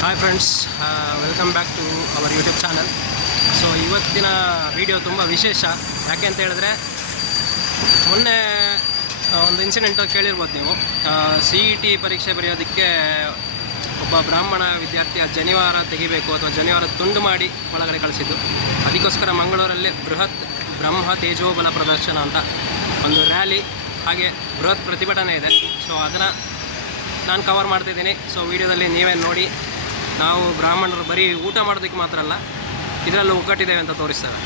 Hi friends welcome back to our YouTube channel so ಇವತ್ತಿನ video ತುಂಬ ವಿಶೇಷ. ಯಾಕೆ ಅಂತ ಹೇಳಿದ್ರೆ, ಮೊನ್ನೆ ಒಂದು ಇನ್ಸಿಡೆಂಟ್ ಕೇಳಿರ್ಬೋದು ನೀವು. ಸಿ ಇ ಟಿ ಪರೀಕ್ಷೆ ಬರೆಯೋದಕ್ಕೆ ಒಬ್ಬ ಬ್ರಾಹ್ಮಣ ವಿದ್ಯಾರ್ಥಿ ಆ ಜನಿವಾರ ತೆಗಿಬೇಕು ಅಥವಾ ಜನಿವಾರ ತುಂಡು ಮಾಡಿ ಒಳಗಡೆ ಕಳಿಸಿದ್ದು. ಅದಕ್ಕೋಸ್ಕರ ಮಂಗಳೂರಲ್ಲಿ ಬೃಹತ್ ಬ್ರಹ್ಮ ತೇಜೋಬಲ ಪ್ರದರ್ಶನ ಅಂತ ಒಂದು ರ್ಯಾಲಿ ಹಾಗೆ ಬೃಹತ್ ಪ್ರತಿಭಟನೆ ಇದೆ. ಸೊ ಅದನ್ನು ನಾನು ಕವರ್ ಮಾಡ್ತಿದ್ದೀನಿ ಸೊ ವಿಡಿಯೋದಲ್ಲಿ ನೀವೇ ನೋಡಿ. ನಾವು ಬ್ರಾಹ್ಮಣರು ಬರೀ ಊಟ ಮಾಡೋದಕ್ಕೆ ಮಾತ್ರ ಅಲ್ಲ, ಇದರಲ್ಲೂ ಒಗ್ಗಟ್ಟಿದ್ದೇವೆ ಅಂತ ತೋರಿಸ್ತಾರೆ.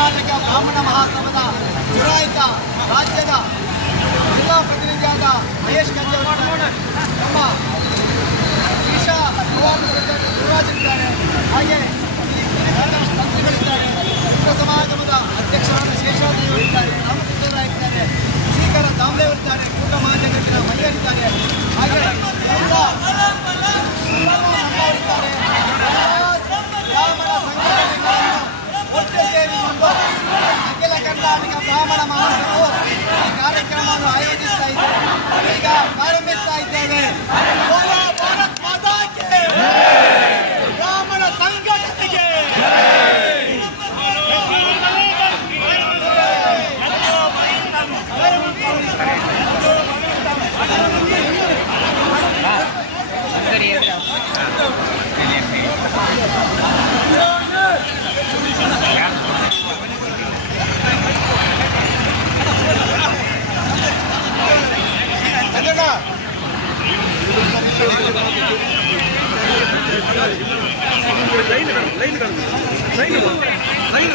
ಕರ್ನಾಟಕ ಬ್ರಾಹ್ಮಣ ಮಹಾಸಭದ ಚುನಾಯಿತ ರಾಜ್ಯದ ಜಿಲ್ಲಾ ಪ್ರತಿನಿಧಿಯಾದ ಮಹೇಶ್ ಅವರಿದ್ದಾರೆ. ನಮ್ಮ ಈಶಾ ಯುವರಾಜರಿದ್ದಾರೆ ಹಾಗೆ ಮಂತ್ರಿಗಳಿದ್ದಾರೆ. ವಿಶ್ವ ಸಮಾಗಮದ ಅಧ್ಯಕ್ಷರಾದ ಶೇಷಾದೇವರಿದ್ದಾರೆ ರಾಮಚಂದ್ರರಾಯಿದ್ದಾರೆ ಶ್ರೀಕರ ತಾಂಬೆಯವರಿದ್ದಾರೆ ಕೂಟ ಮಹಾಜಗತ್ತಿನ ಮಹಿಳೆಯರಿದ್ದಾರೆ. ಹಾಗೆ ಎಲ್ಲ ನಮ್ಮವರಿದ್ದಾರೆ. ಬ್ರಾಹ್ಮಣ ಸಂಘಟನೆಗಳನ್ನು ಒಟ್ಟು ಸೇರಿಕೊಂಡು ಅಖಿಲ ಕರ್ನಾಟಕ ಬ್ರಾಹ್ಮಣ ಮಹಾಸಭೆಯು ಈ ಕಾರ್ಯಕ್ರಮವನ್ನು ಆಯೋಜಿಸ್ತಾ ಇದ್ದೇವೆ ಈಗ ಪ್ರಾರಂಭಿಸ್ತಾ ಇದ್ದೇವೆ லைன் லைன் லைன் லைன்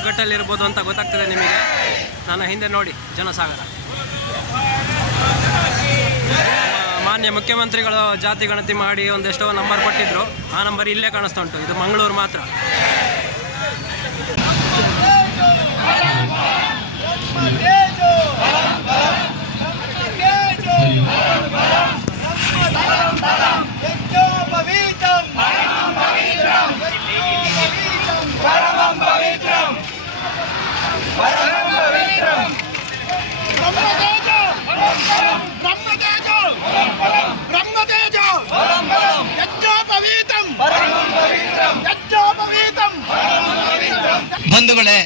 ಒಗ್ಗಟ್ಟಲ್ಲಿರ್ಬೋದು ಅಂತ ಗೊತ್ತಾಗ್ತದೆ ನಿಮಗೆ. ನನ್ನ ಹಿಂದೆ ನೋಡಿ, ಜನಸಾಗರ. ಮಾನ್ಯ ಮುಖ್ಯಮಂತ್ರಿಗಳು ಜಾತಿ ಗಣತಿ ಮಾಡಿ ಒಂದೆಷ್ಟೋ ನಂಬರ್ ಕೊಟ್ಟಿದ್ದರು ಆ ನಂಬರ್ ಇಲ್ಲೇ ಕಾಣಿಸ್ತಾ ಉಂಟು. ಇದು ಮಂಗಳೂರು ಮಾತ್ರ. ಬಂಧುಗಳೇ,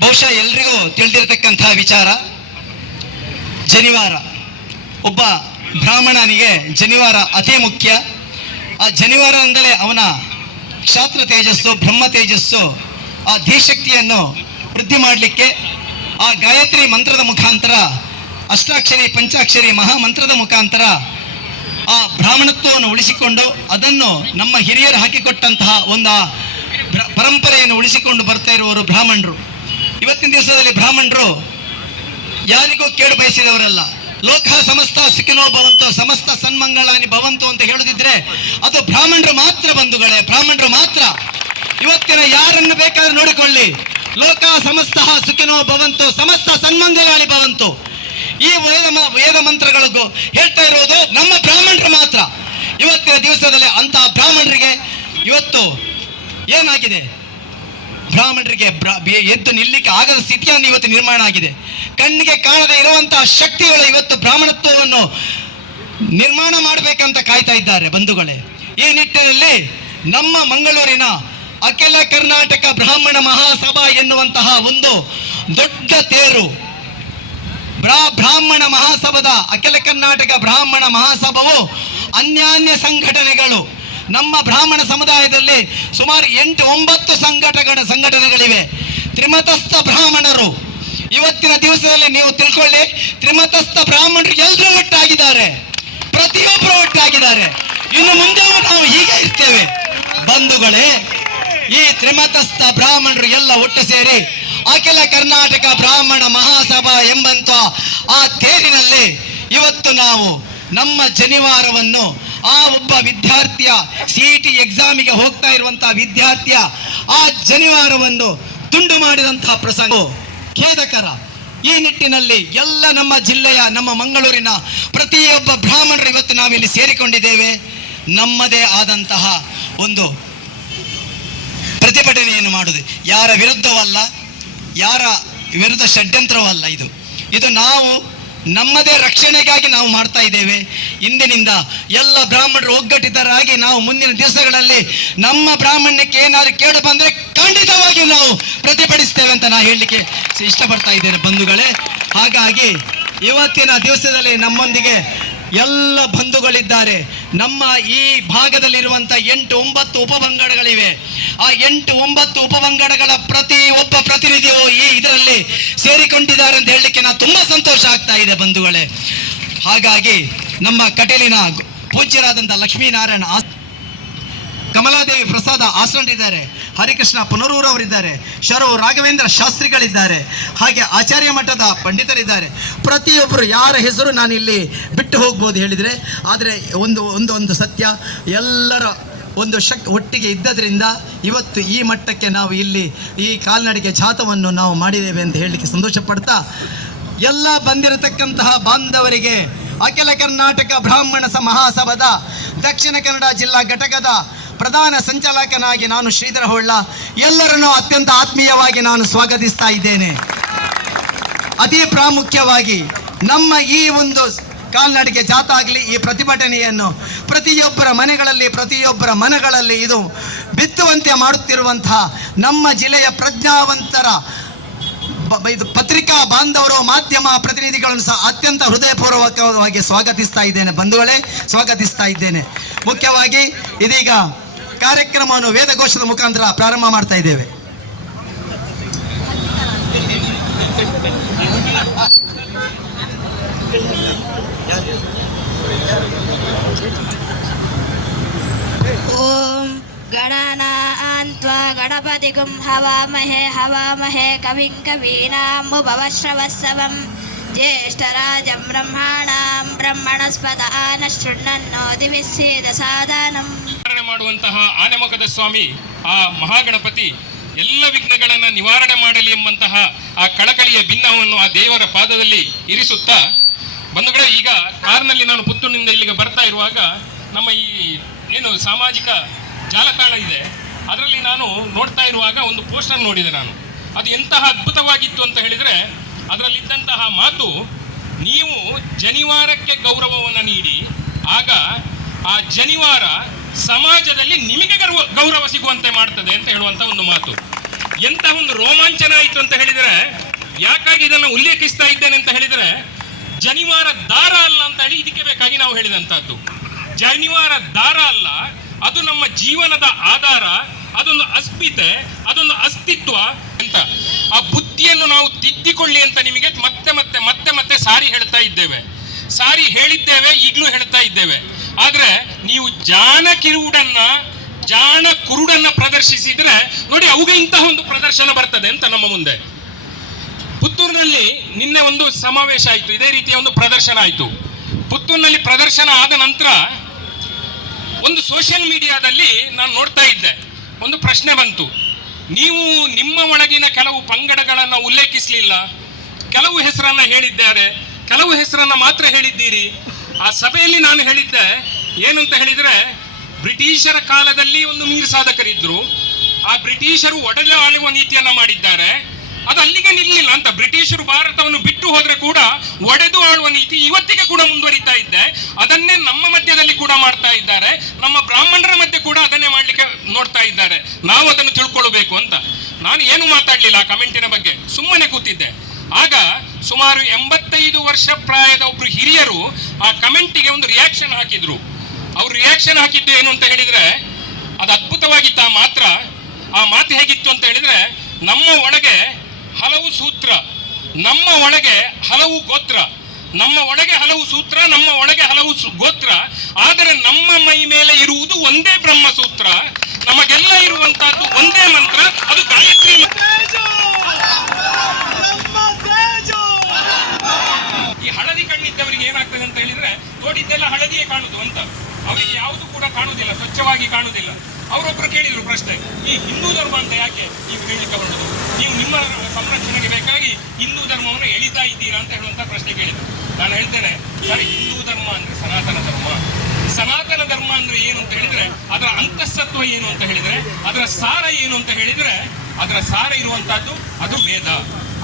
ಬಹುಶಃ ಎಲ್ರಿಗೂ ತಿಳಿದಿರತಕ್ಕಂತಹ ವಿಚಾರ ಜನಿವಾರ. ಒಬ್ಬ ಬ್ರಾಹ್ಮಣನಿಗೆ ಜನಿವಾರ ಅತಿ ಮುಖ್ಯ. ಆ ಜನಿವಾರ ಅಂದಲೇ ಅವನ ಕ್ಷಾತ್ರ ತೇಜಸ್ಸು, ಬ್ರಹ್ಮ ತೇಜಸ್ಸು ಆ ಧೀಶಕ್ತಿಯನ್ನು ವೃದ್ಧಿ ಮಾಡಲಿಕ್ಕೆ ಆ ಗಾಯತ್ರಿ ಮಂತ್ರದ ಮುಖಾಂತರ, ಅಷ್ಟಾಕ್ಷರಿ, ಪಂಚಾಕ್ಷರಿ ಮಹಾಮಂತ್ರದ ಮುಖಾಂತರ ಆ ಬ್ರಾಹ್ಮಣತ್ವವನ್ನು ಉಳಿಸಿಕೊಂಡು ಅದನ್ನು ನಮ್ಮ ಹಿರಿಯರು ಹಾಕಿಕೊಟ್ಟಂತಹ ಒಂದು ಪರಂಪರೆಯನ್ನು ಉಳಿಸಿಕೊಂಡು ಬರ್ತಾ ಇರುವವರು ಬ್ರಾಹ್ಮಣರು. ಇವತ್ತಿನ ದಿವಸದಲ್ಲಿ ಬ್ರಾಹ್ಮಣರು ಯಾರಿಗೂ ಕೇಳು ಬಯಸಿದವರಲ್ಲ. ಲೋಕ ಸಮಸ್ತ ಸುಖಿನೋ ಭವಂತೋ, ಸಮಸ್ತ ಸನ್ಮಂಗಳಾನಿ ಭವಂತು ಅಂತ ಹೇಳುದಿದ್ರೆ ಅದು ಬ್ರಾಹ್ಮಣರು ಮಾತ್ರ ಬಂಧುಗಳೇ, ಬ್ರಾಹ್ಮಣರು ಮಾತ್ರ. ಇವತ್ತಿನ ಯಾರನ್ನು ಬೇಕಾದ್ರೂ ನೋಡಿಕೊಳ್ಳಿ. ಲೋಕ ಸಮಸ್ತ ಸುಖಿನೋ ಭವಂತು, ಸಮಸ್ತ ಸನ್ಮಂಗಲಾನಿ ಭವಂತು. ಈ ವೇದ ವೇದ ಮಂತ್ರಗಳಿಗೂ ಹೇಳ್ತಾ ಇರೋದು ನಮ್ಮ ಬ್ರಾಹ್ಮಣರು ಮಾತ್ರ. ಇವತ್ತಿನ ದಿವಸದಲ್ಲಿ ಅಂತಹ ಬ್ರಾಹ್ಮಣರಿಗೆ ಇವತ್ತು ಏನಾಗಿದೆ? ಬ್ರಾಹ್ಮಣರಿಗೆ ಎದ್ದು ನಿಲ್ಲಿಕ್ಕೆ ಆಗದ ಸ್ಥಿತಿಯನ್ನು ಇವತ್ತು ನಿರ್ಮಾಣ ಆಗಿದೆ. ಕಣ್ಣಿಗೆ ಕಾಣದೇ ಇರುವಂತಹ ಶಕ್ತಿಗಳು ಇವತ್ತು ಬ್ರಾಹ್ಮಣತ್ವವನ್ನು ನಿರ್ಮಾಣ ಮಾಡಬೇಕಂತ ಕಾಯ್ತಾ ಇದ್ದಾರೆ ಬಂಧುಗಳೇ. ಈ ನಿಟ್ಟಿನಲ್ಲಿ ನಮ್ಮ ಮಂಗಳೂರಿನ ಅಖಿಲ ಕರ್ನಾಟಕ ಬ್ರಾಹ್ಮಣ ಮಹಾಸಭಾ ಎನ್ನುವಂತಹ ಒಂದು ದೊಡ್ಡ ತೇರು. ಬ್ರಾ, ಬ್ರಾಹ್ಮಣ ಮಹಾಸಭದ, ಅಖಿಲ ಕರ್ನಾಟಕ ಬ್ರಾಹ್ಮಣ ಮಹಾಸಭವು ಅನ್ಯಾನ್ಯ ಸಂಘಟನೆಗಳು. ನಮ್ಮ ಬ್ರಾಹ್ಮಣ ಸಮುದಾಯದಲ್ಲಿ ಸುಮಾರು ಎಂಟು, ಒಂಬತ್ತು ಸಂಘಟಕಗಳ ಸಂಘಟನೆಗಳಿವೆ. ತ್ರಿಮತಸ್ಥ ಬ್ರಾಹ್ಮಣರು. ಇವತ್ತಿನ ದಿವಸದಲ್ಲಿ ನೀವು ತಿಳ್ಕೊಳ್ಳಿ, ತ್ರಿಮತಸ್ಥ ಬ್ರಾಹ್ಮಣರು ಎಲ್ಲರೂ ಒಟ್ಟಾಗಿದ್ದಾರೆ. ಪ್ರತಿಯೊಬ್ಬರು ಒಟ್ಟಾಗಿದ್ದಾರೆ. ಇನ್ನು ಮುಂದೆ ನಾವು ಹೀಗೆ ಇರ್ತೇವೆ. ಬಂಧುಗಳೇ ಈ ತ್ರಿಮತಸ್ಥ ಬ್ರಾಹ್ಮಣರು ಎಲ್ಲ ಒಟ್ಟು ಸೇರಿ ಅಖಿಲ ಕರ್ನಾಟಕ ಬ್ರಾಹ್ಮಣ ಮಹಾಸಭಾ ಎಂಬಂತ ಆ ತೇರಿನಲ್ಲಿ ಇವತ್ತು ನಾವು ನಮ್ಮ ಜನಿವಾರವನ್ನು ಆ ಒಬ್ಬ ವಿದ್ಯಾರ್ಥಿಯ ಸಿ ಟಿ ಎಕ್ಸಾಮಿಗೆ ಹೋಗ್ತಾ ಇರುವಂತಹ ವಿದ್ಯಾರ್ಥಿಯ ಆ ಜನಿವಾರವನ್ನು ತುಂಡು ಮಾಡಿದಂತಹ ಪ್ರಸಂಗ. ಖೇದಕರ. ಈ ನಿಟ್ಟಿನಲ್ಲಿ ಎಲ್ಲ ನಮ್ಮ ಜಿಲ್ಲೆಯ, ನಮ್ಮ ಮಂಗಳೂರಿನ ಪ್ರತಿಯೊಬ್ಬ ಬ್ರಾಹ್ಮಣರು ಇವತ್ತು ನಾವಿಲ್ಲಿ ಸೇರಿಕೊಂಡಿದ್ದೇವೆ. ನಮ್ಮದೇ ಆದಂತಹ ಒಂದು ಪ್ರತಿಭಟನೆಯನ್ನು ಮಾಡುವುದು? ಯಾರ ವಿರುದ್ಧವಲ್ಲ, ಯಾರ ವಿರುದ್ಧ ಷಡ್ಯಂತ್ರವಲ್ಲ ಇದು. ಇದು ನಾವು ನಮ್ಮದೇ ರಕ್ಷಣೆಗಾಗಿ ನಾವು ಮಾಡ್ತಾ ಇದ್ದೇವೆ. ಇಂದಿನಿಂದ ಎಲ್ಲ ಬ್ರಾಹ್ಮಣರು ಒಗ್ಗಟ್ಟಿತರಾಗಿ ನಾವು ಮುಂದಿನ ದಿವಸಗಳಲ್ಲಿ ನಮ್ಮ ಬ್ರಾಹ್ಮಣ್ಯಕ್ಕೆ ಏನಾದ್ರು ಕೇಳು ಬಂದರೆ ಖಂಡಿತವಾಗಿ ನಾವು ಪ್ರತಿಭಟಿಸ್ತೇವೆ ಅಂತ ನಾನು ಹೇಳಲಿಕ್ಕೆ ಇಷ್ಟಪಡ್ತಾ ಇದ್ದೇನೆ ಬಂಧುಗಳೇ. ಹಾಗಾಗಿ ಇವತ್ತಿನ ದಿವಸದಲ್ಲಿ ನಮ್ಮೊಂದಿಗೆ ಎಲ್ಲ ಬಂಧುಗಳಿದ್ದಾರೆ. ನಮ್ಮ ಈ ಭಾಗದಲ್ಲಿರುವಂಥ ಎಂಟು ಒಂಬತ್ತು ಉಪಪಂಗಡಗಳಿವೆ ಆ ಎಂಟು ಒಂಬತ್ತು ಉಪಪಂಗಡಗಳ ಪ್ರತಿ ಒಬ್ಬ ಪ್ರತಿನಿಧಿಯು ಈ ಇದರಲ್ಲಿ ಸೇರಿಕೊಂಡಿದ್ದಾರೆ ಅಂತ ಹೇಳಲಿಕ್ಕೆ ನಾನು ತುಂಬ ಸಂತೋಷ ಆಗ್ತಾ ಇದೆ ಬಂಧುಗಳೇ. ಹಾಗಾಗಿ ನಮ್ಮ ಕಟೀಲಿನ ಪೂಜ್ಯರಾದಂಥ ಲಕ್ಷ್ಮೀನಾರಾಯಣ ಕಮಲಾದೇವಿ ಪ್ರಸಾದ ಆಸಂಡಿದ್ದಾರೆ ಹರಿಕೃಷ್ಣ ಪುನರೂರವರಿದ್ದಾರೆ. ಅವರಿದ್ದಾರೆ ಶರು ರಾಘವೇಂದ್ರ ಶಾಸ್ತ್ರಿಗಳಿದ್ದಾರೆ. ಹಾಗೆ ಆಚಾರ್ಯ ಮಠದ ಪಂಡಿತರಿದ್ದಾರೆ. ಪ್ರತಿಯೊಬ್ಬರು ಯಾರ ಹೆಸರು ನಾನು ಇಲ್ಲಿ ಬಿಟ್ಟು ಹೋಗ್ಬೋದು ಹೇಳಿದರೆ. ಆದರೆ ಒಂದು ಒಂದು ಒಂದು ಸತ್ಯ, ಎಲ್ಲರ ಒಂದು ಶಕ್ ಒಟ್ಟಿಗೆ ಇದ್ದದರಿಂದ ಇವತ್ತು ಈ ಮಟ್ಟಕ್ಕೆ ನಾವು ಇಲ್ಲಿ ಈ ಕಾಲ್ನಡಿಗೆ ಜಾತವನ್ನು ನಾವು ಮಾಡಿದ್ದೇವೆ ಅಂತ ಹೇಳಲಿಕ್ಕೆ ಸಂತೋಷ ಪಡ್ತಾ, ಎಲ್ಲ ಬಂದಿರತಕ್ಕಂತಹ ಬಾಂಧವರಿಗೆ ಅಖಿಲ ಕರ್ನಾಟಕ ಬ್ರಾಹ್ಮಣ ಮಹಾಸಭಾದ ದಕ್ಷಿಣ ಕನ್ನಡ ಜಿಲ್ಲಾ ಘಟಕದ ಪ್ರಧಾನ ಸಂಚಾಲಕನಾಗಿ ನಾನು ಶ್ರೀಧರ ಹೊಳ್ಳ ಎಲ್ಲರನ್ನೂ ಅತ್ಯಂತ ಆತ್ಮೀಯವಾಗಿ ನಾನು ಸ್ವಾಗತಿಸ್ತಾ ಇದ್ದೇನೆ. ಅತಿ ಪ್ರಾಮುಖ್ಯವಾಗಿ ನಮ್ಮ ಈ ಒಂದು ಕಾಲ್ನಡಿಗೆ ಜಾತಾಗಲಿ ಈ ಪ್ರತಿಭಟನೆಯನ್ನು ಪ್ರತಿಯೊಬ್ಬರ ಮನೆಗಳಲ್ಲಿ, ಪ್ರತಿಯೊಬ್ಬರ ಮನಗಳಲ್ಲಿ ಇದು ಬಿತ್ತುವಂತೆ ಮಾಡುತ್ತಿರುವಂತಹ ನಮ್ಮ ಜಿಲ್ಲೆಯ ಪ್ರಜ್ಞಾವಂತರ ಇದು ಪತ್ರಿಕಾ ಬಾಂಧವರು, ಮಾಧ್ಯಮ ಪ್ರತಿನಿಧಿಗಳನ್ನು ಸಹ ಅತ್ಯಂತ ಹೃದಯಪೂರ್ವಕವಾಗಿ ಸ್ವಾಗತಿಸ್ತಾ ಇದ್ದೇನೆ. ಬಂಧುಗಳೇ, ಸ್ವಾಗತಿಸ್ತಾ ಇದ್ದೇನೆ. ಮುಖ್ಯವಾಗಿ ಇದೀಗ ಕಾರ್ಯಕ್ರಮವನ್ನು ವೇದಘೋಷದ ಮುಖಾಂತರ ಪ್ರಾರಂಭ ಮಾಡ್ತಾ ಇದ್ದೇವೆ ॐ गणनान्त्वा गणपतिगुं हवामहे हवामहे कविं कवीनामुपवश्रवत्सवं ज्येष्ठराजं ब्रह्माणां ब्रह्मणस्पद न शृण्वन्नो दिवि साधनम् ನಿವಾರಣೆ ಮಾಡುವಂತಹ ಆನೆಮೊಗದ ಸ್ವಾಮಿ, ಆ ಮಹಾಗಣಪತಿ, ಎಲ್ಲ ವಿಘ್ನಗಳನ್ನು ನಿವಾರಣೆ ಮಾಡಲಿ ಎಂಬಂತಹ ಆ ಕಳಕಳಿಯ ಭಿನ್ನವನ್ನು ಆ ದೇವರ ಪಾದದಲ್ಲಿ ಇರಿಸುತ್ತಾ, ಬಂಧುಗಳೇ, ಈಗ ಕಾರ್ನಲ್ಲಿ ನಾನು ಪುತ್ತೂರಿನಿಂದ ಇಲ್ಲಿಗೆ ಬರ್ತಾ ಇರುವಾಗ ನಮ್ಮ ಈ ಏನು ಸಾಮಾಜಿಕ ಜಾಲತಾಣ ಇದೆ, ಅದರಲ್ಲಿ ನಾನು ನೋಡ್ತಾ ಇರುವಾಗ ಒಂದು ಪೋಸ್ಟರ್ ನೋಡಿದೆ ನಾನು. ಅದು ಎಂತಹ ಅದ್ಭುತವಾಗಿತ್ತು ಅಂತ ಹೇಳಿದರೆ, ಅದರಲ್ಲಿದ್ದಂತಹ ಮಾತು, ನೀವು ಜನಿವಾರಕ್ಕೆ ಗೌರವವನ್ನು ನೀಡಿ, ಆಗ ಆ ಜನಿವಾರ ಸಮಾಜದಲ್ಲಿ ನಿಮಗೆ ಗೌರವ ಗೌರವ ಸಿಗುವಂತೆ ಮಾಡ್ತದೆ ಅಂತ ಹೇಳುವಂತ ಒಂದು ಮಾತು. ಎಂತ ಒಂದು ರೋಮಾಂಚನ ಆಯಿತು ಅಂತ ಹೇಳಿದರೆ, ಯಾಕಾಗಿ ಇದನ್ನು ಉಲ್ಲೇಖಿಸ್ತಾ ಇದ್ದೇನೆ ಅಂತ ಹೇಳಿದರೆ, ಜನಿವಾರ ದಾರ ಅಲ್ಲ ಅಂತ ಹೇಳಿ ಇದಕ್ಕೆ ಬೇಕಾಗಿ ನಾವು ಹೇಳಿದಂತಹದ್ದು. ಜನಿವಾರ ದಾರ ಅಲ್ಲ, ಅದು ನಮ್ಮ ಜೀವನದ ಆಧಾರ, ಅದೊಂದು ಅಸ್ಮಿತೆ, ಅದೊಂದು ಅಸ್ತಿತ್ವ ಅಂತ. ಆ ಬುದ್ಧಿಯನ್ನು ನಾವು ತಿದ್ದಿಕೊಳ್ಳಿ ಅಂತ ನಿಮಗೆ ಮತ್ತೆ ಮತ್ತೆ ಮತ್ತೆ ಮತ್ತೆ ಸಾರಿ ಹೇಳ್ತಾ ಇದ್ದೇವೆ. ಸಾರಿ ಹೇಳಿದ್ದೇವೆ, ಈಗಲೂ ಹೇಳ್ತಾ ಇದ್ದೇವೆ. ಆದ್ರೆ ನೀವು ಜಾಣ ಕಿರುಡನ್ನ ಜಾಣ ಕುರುಡನ್ನ ಪ್ರದರ್ಶಿಸಿದ್ರೆ ನೋಡಿ ಅವುಗೆ ಇಂತಹ ಒಂದು ಪ್ರದರ್ಶನ ಬರ್ತದೆ ಅಂತ ನಮ್ಮ ಮುಂದೆ. ಪುತ್ತೂರಿನಲ್ಲಿ ನಿನ್ನೆ ಒಂದು ಸಮಾವೇಶ ಆಯಿತು, ಇದೇ ರೀತಿಯ ಒಂದು ಪ್ರದರ್ಶನ ಆಯಿತು. ಪುತ್ತೂರಿನಲ್ಲಿ ಪ್ರದರ್ಶನ ಆದ ನಂತರ ಒಂದು ಸೋಷಿಯಲ್ ಮೀಡಿಯಾದಲ್ಲಿ ನಾನು ನೋಡ್ತಾ ಇದ್ದೆ, ಒಂದು ಪ್ರಶ್ನೆ ಬಂತು. ನೀವು ನಿಮ್ಮ ಒಳಗಿನ ಕೆಲವು ಪಂಗಡಗಳನ್ನು ಉಲ್ಲೇಖಿಸಲಿಲ್ಲ? ಕೆಲವು ಹೆಸರನ್ನು ಹೇಳಿದ್ದಾರೆ, ಕೆಲವು ಹೆಸರನ್ನು ಮಾತ್ರ ಹೇಳಿದ್ದೀರಿ. ಆ ಸಭೆಯಲ್ಲಿ ನಾನು ಹೇಳಿದ್ದೆ ಏನಂತ ಹೇಳಿದರೆ, ಬ್ರಿಟಿಷರ ಕಾಲದಲ್ಲಿ ಒಂದು ಮೀರ್ ಸಾಧಕರಿದ್ರು. ಆ ಬ್ರಿಟಿಷರು ಒಡೆದು ಆಳುವ ನೀತಿಯನ್ನ ಮಾಡಿದ್ದಾರೆ. ಅದು ಅಲ್ಲಿಗೆ ನಿಲ್ಲಿಲ್ಲ ಅಂತ ಬ್ರಿಟಿಷರು ಭಾರತವನ್ನು ಬಿಟ್ಟು ಹೋದ್ರೆ ಕೂಡ ಒಡೆದು ಆಳುವ ನೀತಿ ಇವತ್ತಿಗೆ ಕೂಡ ಮುಂದುವರಿತಾ ಇದ್ದೆ ಅದನ್ನೇ ನಮ್ಮ ಮಧ್ಯದಲ್ಲಿ ಕೂಡ ಮಾಡ್ತಾ ಇದ್ದಾರೆ. ನಮ್ಮ ಬ್ರಾಹ್ಮಣರ ಮಧ್ಯೆ ಕೂಡ ಅದನ್ನೇ ಮಾಡ್ಲಿಕ್ಕೆ ನೋಡ್ತಾ ಇದ್ದಾರೆ. ನಾವು ಅದನ್ನು ತಿಳ್ಕೊಳ್ಬೇಕು ಅಂತ. ನಾನು ಏನು ಮಾತಾಡ್ಲಿಲ್ಲ ಆ ಕಮೆಂಟಿನ ಬಗ್ಗೆ. ಸುಮ್ಮನೆ ಕೂತಿದ್ದೆ. ಆಗ ಸುಮಾರು ಎಂಬತ್ತೈದು ವರ್ಷ ಪ್ರಾಯದ ಒಬ್ರು ಹಿರಿಯರು ಆ ಕಮೆಂಟಿಗೆ ಒಂದು ರಿಯಾಕ್ಷನ್ ಹಾಕಿದ್ರು ಅವ್ರು ರಿಯಾಕ್ಷನ್ ಹಾಕಿದ್ದು ಏನು ಅಂತ ಹೇಳಿದ್ರೆ, ಅದು ಅದ್ಭುತವಾಗಿತ್ತ ಮಾತ್ರ, ಆ ಮಾತು ಹೇಗಿತ್ತು ಅಂತ ಹೇಳಿದ್ರೆ, ನಮ್ಮ ಒಳಗೆ ಹಲವು ಸೂತ್ರ, ನಮ್ಮ ಒಳಗೆ ಹಲವು ಗೋತ್ರ, ನಮ್ಮ ಒಳಗೆ ಹಲವು ಸೂತ್ರ, ನಮ್ಮ ಒಳಗೆ ಹಲವು ಗೋತ್ರ, ಆದರೆ ನಮ್ಮ ಮೈ ಮೇಲೆ ಇರುವುದು ಒಂದೇ ಬ್ರಹ್ಮ ಸೂತ್ರ ನಮಗೆಲ್ಲ ಇರುವಂತಹದ್ದು ಒಂದೇ ಮಂತ್ರ, ಅದು ಗಾಯತ್ರಿ ಮಂತ್ರ. ಈ ಹಳದಿ ಕಣ್ಣಿದ್ದವರಿಗೆ ಏನಾಗ್ತದೆ ಅಂತ ಹೇಳಿದ್ರೆ ನೋಡಿದ್ದೆಲ್ಲ ಹಳದಿಯೇ ಕಾಣುದು ಅಂತ. ಅವರಿಗೆ ಯಾವುದು ಕೂಡ ಕಾಣುವುದಿಲ್ಲ, ಸ್ವಚ್ಛವಾಗಿ ಕಾಣುವುದಿಲ್ಲ. ಅವರೊಬ್ಬರು ಕೇಳಿದ್ರು ಪ್ರಶ್ನೆ, ಈ ಹಿಂದೂ ಧರ್ಮ ಅಂತ ಯಾಕೆ ನೀವು ಹೇಳಲಿಕ್ಕೆ ಹೊರಡುದು? ನೀವು ನಿಮ್ಮ ಸಂರಕ್ಷಣೆಗೆ ಬೇಕಾಗಿ ಹಿಂದೂ ಧರ್ಮವನ್ನು ಎಳಿತಾ ಇದ್ದೀರಾ ಅಂತ ಹೇಳುವಂತ ಪ್ರಶ್ನೆ ಕೇಳಿದ್ರು. ನಾನು ಹೇಳ್ತೇನೆ, ಸರ್, ಹಿಂದೂ ಧರ್ಮ ಅಂದ್ರೆ ಸನಾತನ ಧರ್ಮ. ಸನಾತನ ಧರ್ಮ ಅಂದ್ರೆ ಏನು ಅಂತ ಹೇಳಿದ್ರೆ, ಅದರ ಅಂತಸ್ತತ್ವ ಏನು ಅಂತ ಹೇಳಿದ್ರೆ, ಅದರ ಸಾರ ಏನು ಅಂತ ಹೇಳಿದ್ರೆ ಅದರ ಸಾರ ಇರುವಂತಹದ್ದು ಅದು ವೇದ,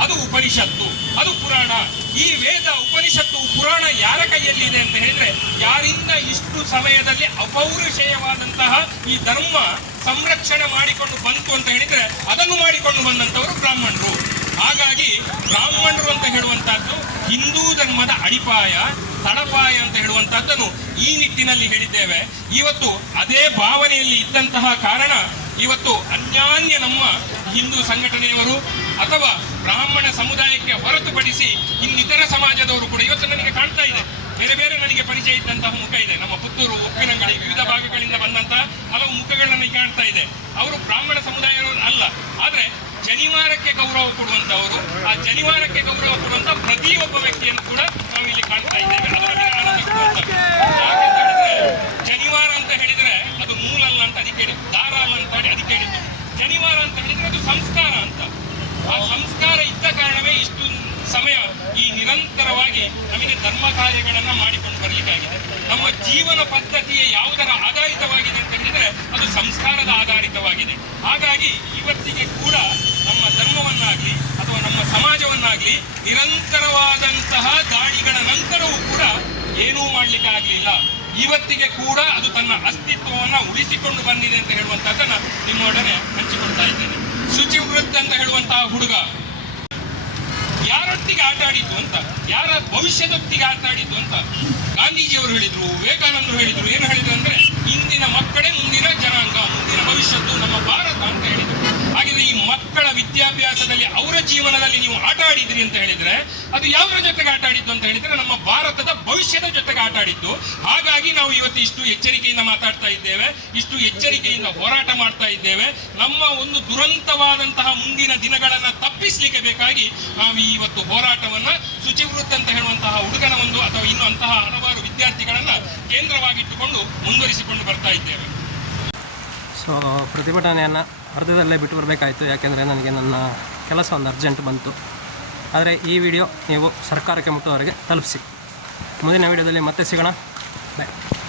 ಅದು ಉಪನಿಷತ್ತು, ಅದು ಪುರಾಣ. ಈ ವೇದ, ಉಪನಿಷತ್ತು, ಪುರಾಣ ಯಾರ ಕೈಯಲ್ಲಿ ಇದೆ ಅಂತ ಹೇಳಿದ್ರೆ ಯಾರಿಂದ ಇಷ್ಟು ಸಮಯದಲ್ಲಿ ಅಪೌರುಷೇಯವಾದಂತಹ ಈ ಧರ್ಮ ಸಂರಕ್ಷಣೆ ಮಾಡಿಕೊಂಡು ಬಂತು ಅಂತ ಹೇಳಿದ್ರೆ ಅದನ್ನು ಮಾಡಿಕೊಂಡು ಬಂದಂತವರು ಬ್ರಾಹ್ಮಣರು. ಹಾಗಾಗಿ ಬ್ರಾಹ್ಮಣರು ಅಂತ ಹೇಳುವಂತಹದ್ದು ಹಿಂದೂ ಧರ್ಮದ ಅಡಿಪಾಯ, ತಳಪಾಯ ಅಂತ ಹೇಳುವಂತಹದ್ದನ್ನು ಈ ನಿಟ್ಟಿನಲ್ಲಿ ಹೇಳಿದ್ದೇವೆ. ಇವತ್ತು ಅದೇ ಭಾವನೆಯಲ್ಲಿ ಇದ್ದಂತಹ ಕಾರಣ ಇವತ್ತು ಅನ್ಯಾನ್ಯ ನಮ್ಮ ಹಿಂದೂ ಸಂಘಟನೆಯವರು ಅಥವಾ ಬ್ರಾಹ್ಮಣ ಸಮುದಾಯಕ್ಕೆ ಹೊರತುಪಡಿಸಿ ಇನ್ನಿತರ ಸಮಾಜದವರು ಕೂಡ ಇವತ್ತು ನನಗೆ ಕಾಣ್ತಾ ಇದೆ. ಬೇರೆ ಬೇರೆ ನನಗೆ ಪರಿಚಯ ಇದ್ದಂತಹ ಮುಖ ಇದೆ. ನಮ್ಮ ಪುತ್ತೂರು ಉಪ್ಪಿನಂಗಡಿ ವಿವಿಧ ಭಾಗಗಳಿಂದ ಬಂದಂತಹ ಹಲವು ಮುಖಗಳನ್ನು ಕಾಣ್ತಾ ಇದೆ. ಅವರು ಬ್ರಾಹ್ಮಣ ಸಮುದಾಯದವರು ಅಲ್ಲ. ಆದ್ರೆ ಜನಿವಾರಕ್ಕೆ ಗೌರವ ಕೊಡುವಂತವರು ಆ ಜನಿವಾರಕ್ಕೆ ಗೌರವ ಕೊಡುವಂತ ಪ್ರತಿಯೊಬ್ಬ ವ್ಯಕ್ತಿಯನ್ನು ಕೂಡ ನಾವು ಇಲ್ಲಿ ಕಾಣ್ತಾ ಇದ್ದೇವೆ. ಜನಿವಾರ ಅಂತ ಹೇಳಿದ್ರೆ ಅದು ಮೂಲ ಅಲ್ಲ ಅಂತ ಅದಕ್ಕೆ ದಾರ ಅಲ್ಲ ಅಂತ ಹೇಳಿ ಅದಕ್ಕೆ ಜನಿವಾರ ಅಂತ ಹೇಳಿದ್ರೆ ಅದು ಸಂಸ್ಕಾರ ಅಂತ. ಆ ಸಂಸ್ಕಾರ ಇದ್ದ ಕಾರಣವೇ ಇಷ್ಟು ಸಮಯ ಈ ನಿರಂತರವಾಗಿ ನಮಗೆ ಧರ್ಮ ಕಾರ್ಯಗಳನ್ನ ಮಾಡಿಕೊಂಡು ಬರಲಿಕ್ಕಾಗಿದೆ. ನಮ್ಮ ಜೀವನ ಪದ್ಧತಿಯ ಯಾವುದರ ಆಧಾರಿತವಾಗಿದೆ ಅಂತ ಹೇಳಿದ್ರೆ ಅದು ಸಂಸ್ಕಾರದ ಆಧಾರಿತವಾಗಿದೆ. ಹಾಗಾಗಿ ಇವತ್ತಿಗೆ ಕೂಡ ನಮ್ಮ ಧರ್ಮವನ್ನಾಗ್ಲಿ ಅಥವಾ ನಮ್ಮ ಸಮಾಜವನ್ನಾಗ್ಲಿ ನಿರಂತರವಾದಂತಹ ದಾಳಿಗಳ ನಂತರವೂ ಕೂಡ ಏನೂ ಮಾಡ್ಲಿಕ್ಕೆ ಆಗ್ಲಿಲ್ಲ ಇವತ್ತಿಗೆ ಕೂಡ ಅದು ತನ್ನ ಅಸ್ತಿತ್ವವನ್ನ ಉಳಿಸಿಕೊಂಡು ಬಂದಿದೆ ಅಂತ ಹೇಳುವಂತಹದ್ದನ್ನ ನಿಮ್ಮೊಡನೆ ಹಂಚಿಕೊಳ್ತಾ ಇದ್ದೇನೆ. ಶುಚಿವೃತ್ ಅಂತ ಹೇಳುವಂತಹ ಹುಡುಗ ಯಾರೊಟ್ಟಿಗೆ ಆಟ ಆಡಿದ್ದು ಅಂತ, ಯಾರ ಭವಿಷ್ಯದೊಟ್ಟಿಗೆ ಆಟ ಆಡಿದ್ದು ಅಂತ ಗಾಂಧೀಜಿಯವರು ಹೇಳಿದ್ರು, ವಿವೇಕಾನಂದರು ಹೇಳಿದ್ರು, ಏನು ಹೇಳಿದ್ರು ಅಂದ್ರೆ ಇಂದಿನ ಮಕ್ಕಳೇ ಮುಂದಿನ ಜನಾಂಗ, ಮುಂದಿನ ಭವಿಷ್ಯದ್ದು ನಮ್ಮ ಭಾರತ ಅಂತ ಹೇಳಿದ್ರು. ಹಾಗಿದ್ರೆ ಈ ಮಕ್ಕಳ ವಿದ್ಯಾಭ್ಯಾಸದಲ್ಲಿ ಅವರ ಜೀವನದಲ್ಲಿ ನೀವು ಆಟ ಆಡಿದ್ರಿ ಅಂತ ಹೇಳಿದ್ರೆ ಅದು ಯಾವ ಜೊತೆಗೆ ಆಟ ಆಡಿದ್ದು ಅಂತ ಹೇಳಿದ್ರೆ ನಮ್ಮ ಭಾರತದ ಭವಿಷ್ಯದ ಜೊತೆಗೆ ಆಟ ಆಡಿದ್ದು. ಹಾಗಾಗಿ ನಾವು ಇವತ್ತು ಇಷ್ಟು ಎಚ್ಚರಿಕೆಯಿಂದ ಮಾತಾಡ್ತಾ ಇದ್ದೇವೆ, ಇಷ್ಟು ಎಚ್ಚರಿಕೆಯಿಂದ ಹೋರಾಟ ಮಾಡ್ತಾ ಇದ್ದೇವೆ. ನಮ್ಮ ಒಂದು ದುರಂತವಾದಂತಹ ಮುಂದಿನ ದಿನಗಳನ್ನ ತಪ್ಪಿಸಲಿಕ್ಕೆ ಬೇಕಾಗಿ ನಾವು ಇವತ್ತು ಹೋರಾಟವನ್ನ ಶುಚಿವೃತ್ತ ಅಂತ ಹೇಳುವಂತಹ ಹುಡುಗನ ಒಂದು ಅಥವಾ ಇನ್ನು ಅಂತಹ ಹಲವಾರು ವಿದ್ಯಾರ್ಥಿಗಳನ್ನ ಕೇಂದ್ರವಾಗಿಟ್ಟುಕೊಂಡು ಮುಂದುವರಿಸಿಕೊಂಡು ಬರ್ತಾ ಇದ್ದೇವೆ. ಸೊ ಪ್ರತಿಭಟನೆಯನ್ನು ಅರ್ಧದಲ್ಲೇ ಬಿಟ್ಟು ಬರಬೇಕಾಯಿತು, ಯಾಕೆಂದರೆ ನನಗೆ ನನ್ನ ಕೆಲಸ ಒಂದು ಅರ್ಜೆಂಟ್ ಬಂತು. ಆದರೆ ಈ ವಿಡಿಯೋ ನೀವು ಸರ್ಕಾರಕ್ಕೆ ಮುಟ್ಟುವವರೆಗೆ ತಲುಪಿಸಿ. ಮುಂದಿನ ವಿಡಿಯೋದಲ್ಲಿ ಮತ್ತೆ ಸಿಗೋಣ. Bye.